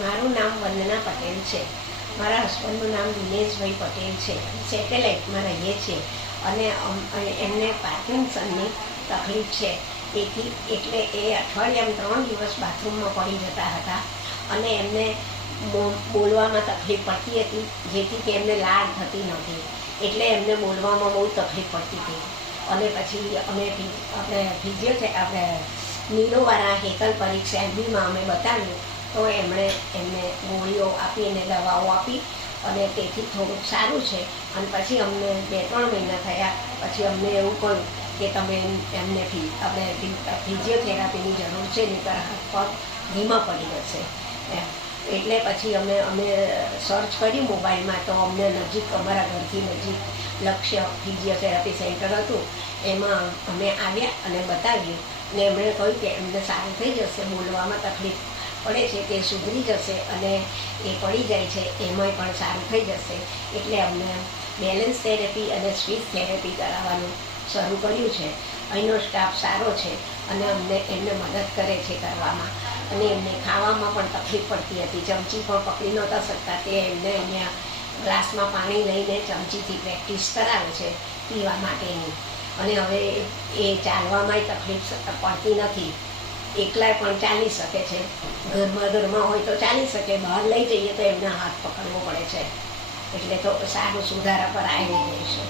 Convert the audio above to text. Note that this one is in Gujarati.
મારું નામ વંદના પટેલ છે. મારા હસબન્ડનું નામ દિનેશભાઈ પટેલ છે. સેટેલાઇટમાં રહીએ છીએ અને એમને પાર્કિન્સનની તકલીફ છે. એટલે એ અઠવાડિયામાં 3 દિવસ બાથરૂમમાં પડી જતા હતા અને એમને બોલવામાં તકલીફ પડતી હતી, જેથી કે એમને લાળ થતી નહોતી. એટલે એમને બોલવામાં બહુ તકલીફ પડતી હતી. અને પછી આપણે આપણે નીરોવાળા હેકલ પરીક્ષા એમબીમાં અમે બતાવ્યું તો એમણે એમને ગોળીઓ આપી અને દવાઓ આપી અને તેથી થોડુંક સારું છે. અને પછી અમને 2-3 મહિના થયા પછી અમને એવું કહ્યું કે તમે એમને ફિઝિયોથેરાપીની જરૂર છે, નહીંતર હાથ પગ ધીમા પડી જશે. એટલે પછી અમે સર્ચ કર્યું મોબાઈલમાં તો અમને અમારા ઘરથી નજીક લક્ષ્ય ફિઝિયોથેરાપી સેન્ટર હતું. એમાં અમે આવ્યા અને બતાવ્યું ને એમણે કહ્યું કે એમને સારું થઈ જશે, બોલવામાં તકલીફ પડે છે તે સુધરી જશે અને એ પડી જાય છે એમાંય પણ સારું થઈ જશે. એટલે અમને બેલેન્સ થેરેપી અને સ્પીચ થેરેપી કરાવવાનું શરૂ કર્યું છે. અહીંનો સ્ટાફ સારો છે અને એમને મદદ કરે છે કરવામાં. અને એમને ખાવામાં પણ તકલીફ પડતી હતી, ચમચી પણ પકડી નહોતા શકતા. તે એમને અહીંયા ગ્લાસમાં પાણી લઈને ચમચીથી પ્રેક્ટિસ કરાવે છે પીવા માટેની. અને હવે એ ચાલવામાંય તકલીફ પડતી નથી, એકલા પણ ચાલી શકે છે. ઘરમાં હોય તો ચાલી શકે, બહાર લઈ જઈએ તો એમના હાથ પકડવો પડે છે. એટલે તો સારું સુધારા પર આવી જાય છે.